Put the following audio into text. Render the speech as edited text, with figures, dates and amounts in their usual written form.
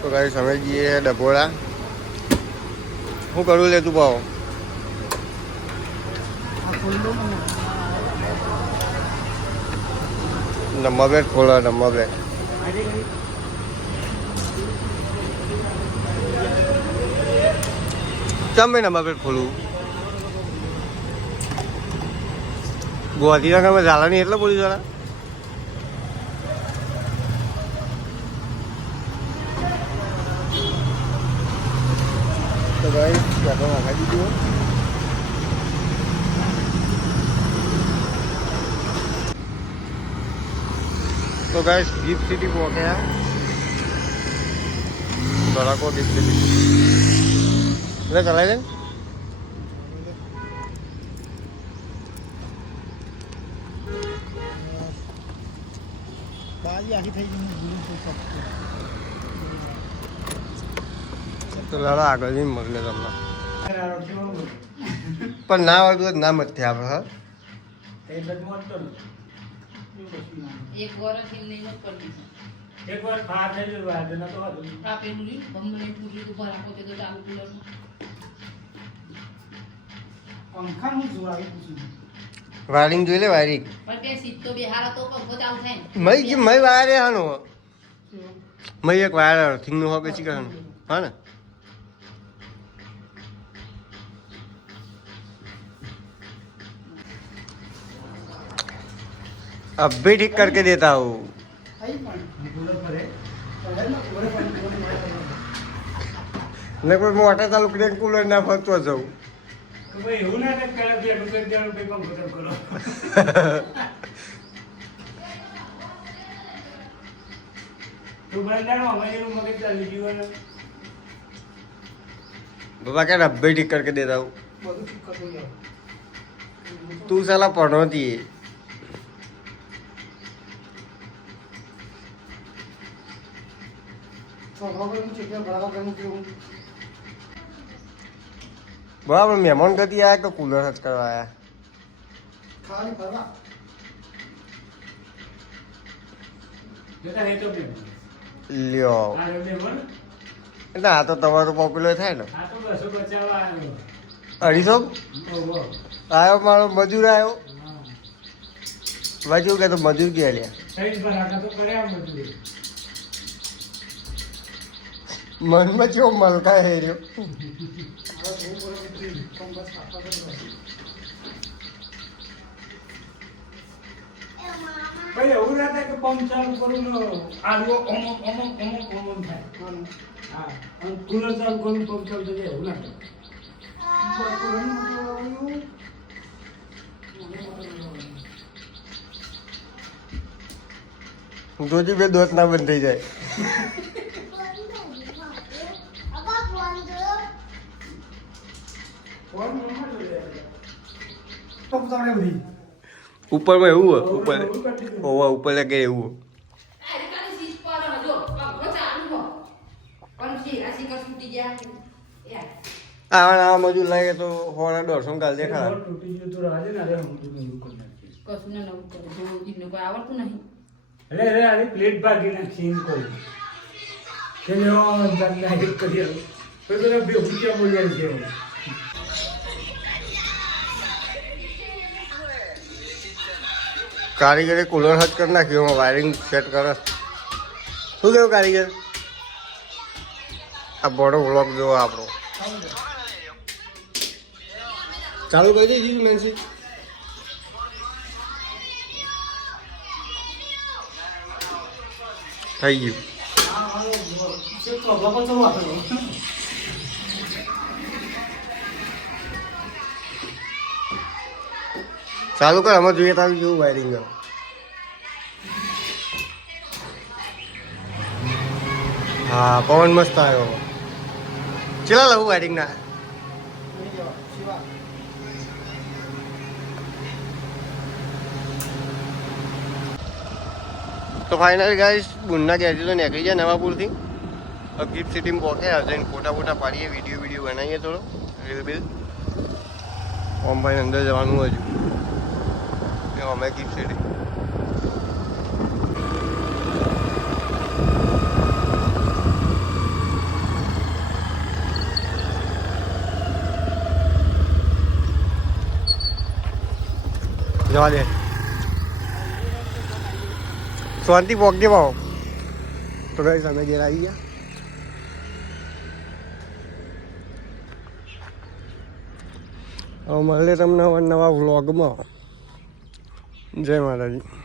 તો ગાઈસ અમે જઈએ ડભોળા. શું કરું લે તું ભાવ? નંબર પ્લેટ ખોલો, નંબર પ્લેટ. ચમ ભાઈ નંબર પ્લેટ ખોલવું? ગોધીનગરમાં ઝાલા નહીં એટલે પોલીસ વાળા. તો ભાઈ પેટ્રોલ નાખાઈ દીધું. તો ગાઈસ ગિફ્ટ સિટી પહોંચ્યા. ધોળાકો ગિફ્ટ સિટી એટલે ચલાવી લે. તો લાડો આગળ જઈને મોકલે તમને. પણ ના આવડતું હોય ના મત થાય આપણે. હા એક વાર ફિલ્મ નહીં કરતી એક વાર ખા થઈ જવા દે ના તો હતું આપેલું નહીં બમને પૂરી તો ભરા પોતે તો ચાલુ કુલર પંખા નું જોરાઈ પૂછું વાયરિંગ જોઈ લે વાયરિંગ. પણ તે સીટ તો બેહારા તો પંખો ચાલુ થાય ને મય વાયરે હાનો મય એક વાયર થિંગ નું હોય પછી કરવાનું. હા ને अब भी ठीक करके देता हूँ. ને કોઈ મોટા ચાલુ કરીને કુલર ના ફરતો જાઉં. ભાઈ એવું ના કરે કે રૂપિયા દેવાનું પે પંખો ચાલુ કરો તું બંધાણો અમારે એનું મગજ ચાલી ગયું ને बाबा क्या अब भी ठीक करके देता हूँ. બધું ઠીક કરતો જાવ तू साला पढ़ोती है. बराबर मेहमान कभी आया तो कूलर हज करवाया. જતા હે તો બે લ્યો આ રે બે બોલ એટલે આ તો તમારું પોપ્યુલર થાય ને. આ તો બસો બચાવવા આવ્યો 250 ઓહો આવ્યો મારો મજૂર આવ્યો. હા બાજુ કે તો મજૂર ક્યાં લ્યા સાઈઝ બરાબર તો કર્યા બધું મનમાં કેવો મલકા હે રહ્યો. ભાઈ એવું ના થાય કે પંપ ચાલુ કરું ને આલવો ઓમો ઓમો ઓમો ઓમો થાય હા અને કુલર ચાલુ કરું પંપ ચાલુ થઈ જાય એવું ના થાય જોજી બે દોત ના બંધ થઈ જાય. ઉપરમાં એવું હોય ઉપર ઓવા ઉપર લાગે એવું. અરે કાલે સીટ પર જો પંખો ચાલુ હો પણ આ સી કર છૂટી ગયા યાર આ મજૂર લાગે તો હોરા 150 કાલ દેખાડા. તૂટી ગયું તો રાજે ને અરે હું તો એવું કરી નાખી કશું ને નવું કરે જો દીને કોઈ આવડતું નહીં અરે અરે આની પ્લેટ ભાગી નાખી એમ કહું કે લ્યો તમને એક કરી આવું તો તમે બે રૂપિયા બોલ્યા છે કારીગરે કુલર હજ કરી નાખ્યું એમાં વાયરિંગ સેટ કરે. શું કેવું કારીગર? આ બોડો વ્લોગ જોવો આપણો ચાલુ કરી દઈશું મેન્સી. થઈ ગયું. ચાલુ કર અમે જોઈએ તો આવી જેવું વાયરિંગ. હા પવન મસ્ત આવ્યો. ચલા લઉં વાયરિંગ ના. તો ફાઇનલ ગાઈસ બુનના ગેરેજ તો નીકળી જાય નવાપુરથી. ગિફ્ટ સિટીમાં પહોંચ્યા જઈને ફોટા ફોટા પાડીએ, વિડીયો બનાવીએ, થોડો રીલ બિલ. ઓમભાઈ અંદર જવાનું હજુ અમે ગિફ્ટ સિટી. જવા દે શાંતિ પોકજે ભાવ તો કઈ તમે ઘેર આવી ગયા હવે મળે તમને નવા વ્લોગમાં જય માતાજી